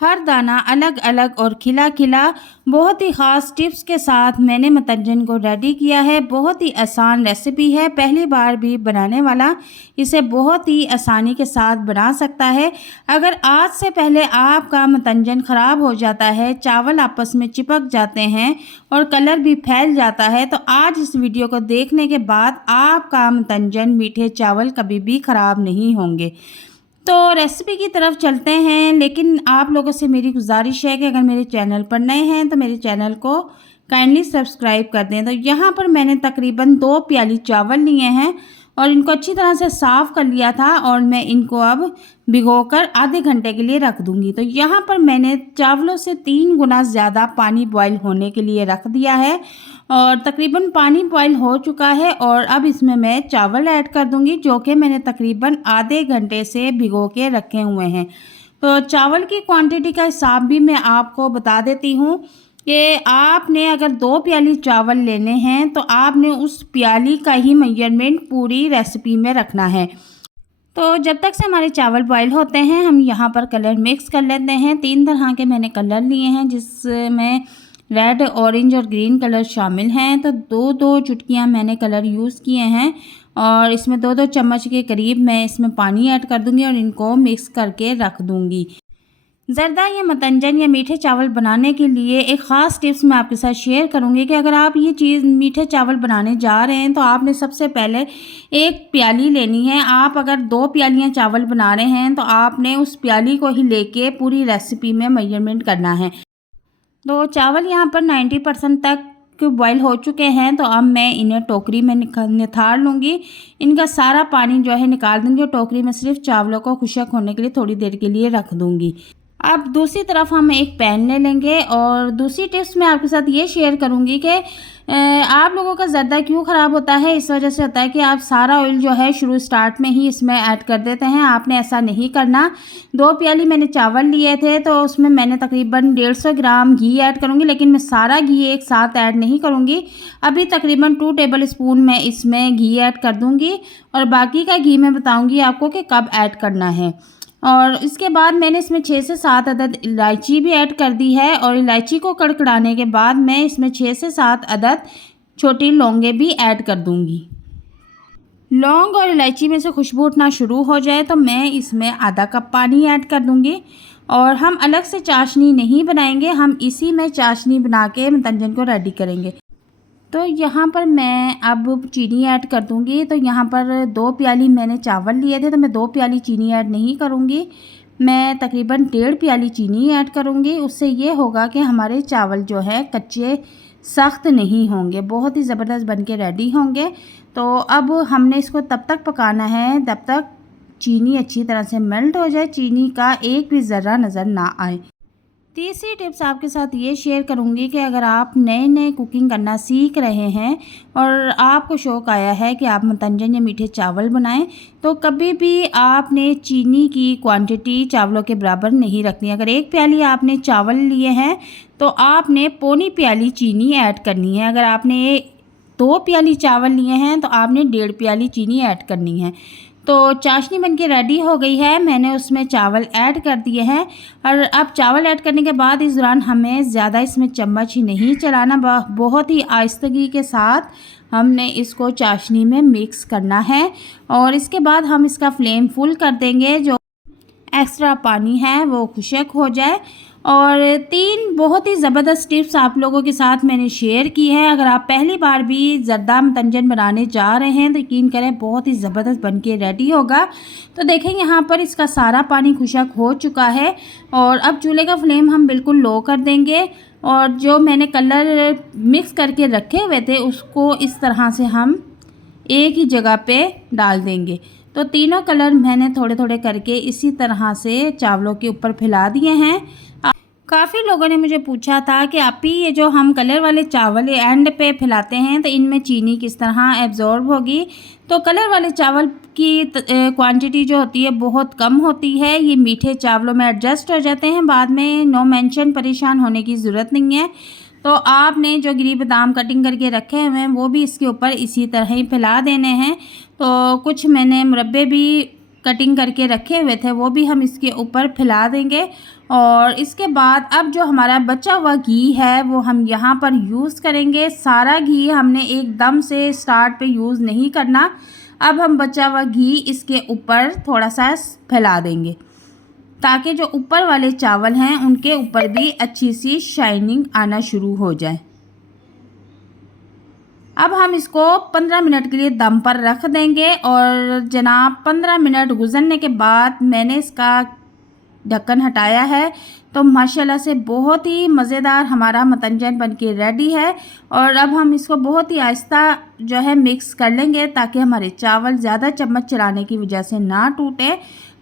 हर दाना अलग अलग और खिला खिला बहुत ही ख़ास टिप्स के साथ मैंने मतंजन को रेडी किया है। बहुत ही आसान रेसिपी है, पहली बार भी बनाने वाला इसे बहुत ही आसानी के साथ बना सकता है। अगर आज से पहले आपका मतंजन ख़राब हो जाता है, चावल आपस में चिपक जाते हैं और कलर भी फैल जाता है, तो आज इस वीडियो को देखने के बाद आपका मतंजन मीठे चावल कभी भी ख़राब नहीं होंगे। तो रेसिपी की तरफ चलते हैं, लेकिन आप लोगों से मेरी गुजारिश है कि अगर मेरे चैनल पर नए हैं तो मेरे चैनल को काइंडली सब्सक्राइब कर दें। तो यहाँ पर मैंने तकरीबन 2 प्याली चावल लिए हैं और इनको अच्छी तरह से साफ़ कर लिया था और मैं इनको अब भिगोकर आधे घंटे के लिए रख दूँगी। तो यहाँ पर मैंने चावलों से 3 गुना ज़्यादा पानी बॉयल होने के लिए रख दिया है और तकरीबन पानी बॉयल हो चुका है और अब इसमें मैं चावल ऐड कर दूँगी, जो कि मैंने तकरीबन आधे घंटे से भिगो के रखे हुए हैं। तो चावल की क्वांटिटी का हिसाब भी मैं आपको बता देती हूँ कि आपने अगर 2 प्याली चावल लेने हैं तो आपने उस प्याली का ही मेजरमेंट पूरी रेसिपी में रखना है। तो जब तक से हमारे चावल बॉयल होते हैं, हम यहाँ पर कलर मिक्स कर लेते हैं। 3 तरह के मैंने कलर लिए हैं, जिसमें रेड, ऑरेंज और ग्रीन कलर शामिल हैं। तो 2-2 चुटकियाँ मैंने कलर यूज़ किए हैं और इसमें 2-2 चम्मच के करीब मैं इसमें पानी ऐड कर दूँगी और इनको मिक्स करके रख दूँगी। ज़रदा या मतंजन या मीठे चावल बनाने के लिए एक ख़ास टिप्स मैं आपके साथ शेयर करूंगी कि अगर आप ये चीज़ मीठे चावल बनाने जा रहे हैं तो आपने सबसे पहले 1 प्याली लेनी है। आप अगर 2 प्यालियाँ चावल बना रहे हैं तो आपने उस प्याली को ही लेके पूरी रेसिपी में मेजरमेंट करना है। तो चावल यहाँ पर 90% तक बॉयल हो चुके हैं, तो अब मैं इन्हें टोकरी में निथार लूँगी। इनका सारा पानी जो है निकाल दूँगी और टोकरी में सिर्फ चावलों को खुशक होने के लिए थोड़ी देर के लिए रख दूँगी। अब दूसरी तरफ हम एक पैन ले लेंगे और दूसरी टिप्स मैं आपके साथ ये शेयर करूँगी कि आप लोगों का ज़र्दा क्यों ख़राब होता है, इस वजह से होता है कि आप सारा ऑयल जो है स्टार्ट में ही इसमें ऐड कर देते हैं। आपने ऐसा नहीं करना। 2 प्याली मैंने चावल लिए थे तो उसमें मैंने तकरीबन 150 ग्राम घी ऐड करूँगी, लेकिन मैं सारा घी एक साथ ऐड नहीं करूँगी। अभी तकरीबन 2 टेबल स्पून मैं इसमें घी ऐड कर दूँगी और बाकी का घी मैं बताऊँगी आपको कि कब ऐड करना है। और इसके बाद मैंने इसमें 6 से 7 अदद इलायची भी ऐड कर दी है और इलायची को कड़कड़ाने के बाद मैं इसमें 6 से 7 अदद छोटी लौंगे भी ऐड कर दूंगी। लौंग और इलायची में से खुशबू उठना शुरू हो जाए तो मैं इसमें आधा कप पानी ऐड कर दूंगी और हम अलग से चाशनी नहीं बनाएंगे, हम इसी में चाशनी बना के मतंजन को रेडी करेंगे। तो यहाँ पर मैं अब चीनी ऐड कर दूँगी। तो यहाँ पर 2 प्याली मैंने चावल लिए थे तो मैं 2 प्याली चीनी ऐड नहीं करूँगी, मैं तकरीबन 1.5 प्याली चीनी ऐड करूँगी। उससे ये होगा कि हमारे चावल जो है कच्चे सख्त नहीं होंगे, बहुत ही ज़बरदस्त बन के रेडी होंगे। तो अब हमने इसको तब तक पकाना है जब तक चीनी अच्छी तरह से मेल्ट हो जाए, चीनी का एक भी ज़र्रा नज़र ना आए। तीसरी टिप्स आपके साथ ये शेयर करूँगी कि अगर आप नए नए कुकिंग करना सीख रहे हैं और आपको शौक़ आया है कि आप मतंजन या मीठे चावल बनाएं, तो कभी भी आपने चीनी की क्वांटिटी चावलों के बराबर नहीं रखनी। अगर 1 प्याली आपने चावल लिए हैं तो आपने पौनी प्याली चीनी ऐड करनी है। अगर आपने 2 प्याली चावल लिए हैं तो आपने 1.5 प्याली चीनी ऐड करनी है। तो चाशनी बनके रेडी हो गई है, मैंने उसमें चावल ऐड कर दिए हैं और अब चावल ऐड करने के बाद इस दौरान हमें ज़्यादा इसमें चम्मच ही नहीं चलाना, बहुत ही आहिस्तगी के साथ हमने इसको चाशनी में मिक्स करना है और इसके बाद हम इसका फ्लेम फुल कर देंगे, जो एक्स्ट्रा पानी है वो खुशक हो जाए। और 3 बहुत ही ज़बरदस्त टिप्स आप लोगों के साथ मैंने शेयर की है। अगर आप पहली बार भी ज़र्दा मतंजन बनाने जा रहे हैं तो यकीन करें बहुत ही ज़बरदस्त बन के रेडी होगा। तो देखें यहाँ पर इसका सारा पानी खुशक हो चुका है और अब चूल्हे का फ्लेम हम बिल्कुल लो कर देंगे और जो मैंने कलर मिक्स करके रखे हुए थे उसको इस तरह से हम एक ही जगह पे डाल देंगे। तो तीनों कलर मैंने थोड़े थोड़े करके इसी तरह से चावलों के ऊपर फैला दिए हैं। काफ़ी लोगों ने मुझे पूछा था कि आप ही ये जो हम कलर वाले चावल एंड पे फैलाते हैं तो इनमें चीनी किस तरह एब्जॉर्ब होगी। तो कलर वाले चावल की क्वांटिटी जो होती है बहुत कम होती है, ये मीठे चावलों में एडजस्ट हो जाते हैं बाद में, नो मेंशन, परेशान होने की ज़रूरत नहीं है। तो आपने जो गिरी बादाम कटिंग करके रखे हुए हैं वो भी इसके ऊपर इसी तरह ही फैला देने हैं। तो कुछ मैंने मुरब्बे भी कटिंग करके रखे हुए थे वो भी हम इसके ऊपर फैला देंगे। और इसके बाद अब जो हमारा बचा हुआ घी है वो हम यहाँ पर यूज़ करेंगे। सारा घी हमने एकदम से स्टार्ट पे यूज़ नहीं करना। अब हम बचा हुआ घी इसके ऊपर थोड़ा सा फैला देंगे ताकि जो ऊपर वाले चावल हैं उनके ऊपर भी अच्छी सी शाइनिंग आना शुरू हो जाए। अब हम इसको 15 मिनट के लिए दम पर रख देंगे। और जनाब 15 मिनट गुजरने के बाद मैंने इसका ढक्कन हटाया है तो माशाल्लाह से बहुत ही मज़ेदार हमारा मतंजन बनके रेडी है। और अब हम इसको बहुत ही आहिस्ता जो है मिक्स कर लेंगे ताकि हमारे चावल ज़्यादा चम्मच चलाने की वजह से ना टूटे।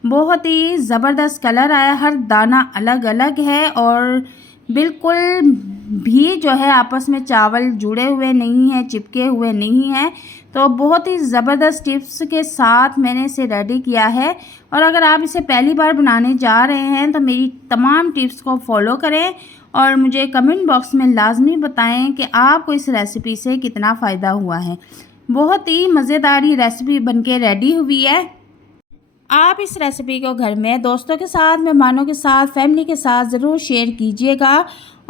बहुत ही ज़बरदस्त कलर आया, हर दाना अलग अलग है और बिल्कुल भी जो है आपस में चावल जुड़े हुए नहीं हैं, चिपके हुए नहीं हैं। तो बहुत ही ज़बरदस्त टिप्स के साथ मैंने इसे रेडी किया है। और अगर आप इसे पहली बार बनाने जा रहे हैं तो मेरी तमाम टिप्स को फॉलो करें और मुझे कमेंट बॉक्स में लाजमी बताएं कि आपको इस रेसिपी से कितना फ़ायदा हुआ है। बहुत ही मज़ेदार ही रेसिपी बनके रेडी हुई है। आप इस रेसिपी को घर में दोस्तों के साथ, मेहमानों के साथ, फैमिली के साथ ज़रूर शेयर कीजिएगा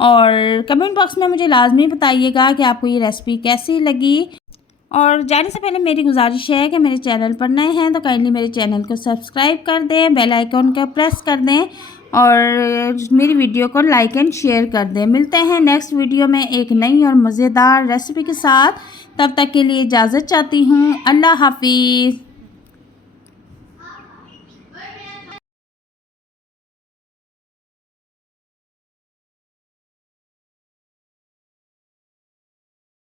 और कमेंट बॉक्स में मुझे लाजमी बताइएगा कि आपको ये रेसिपी कैसी लगी। और जाने से पहले मेरी गुजारिश है कि मेरे चैनल पर नए हैं तो काइंडली मेरे चैनल को सब्सक्राइब कर दें, बेल आइकन को प्रेस कर दें और मेरी वीडियो को लाइक एंड शेयर कर दें। मिलते हैं नेक्स्ट वीडियो में एक नई और मज़ेदार रेसिपी के साथ। तब तक के लिए इजाज़त चाहती हूँ। अल्लाह हाफिज़।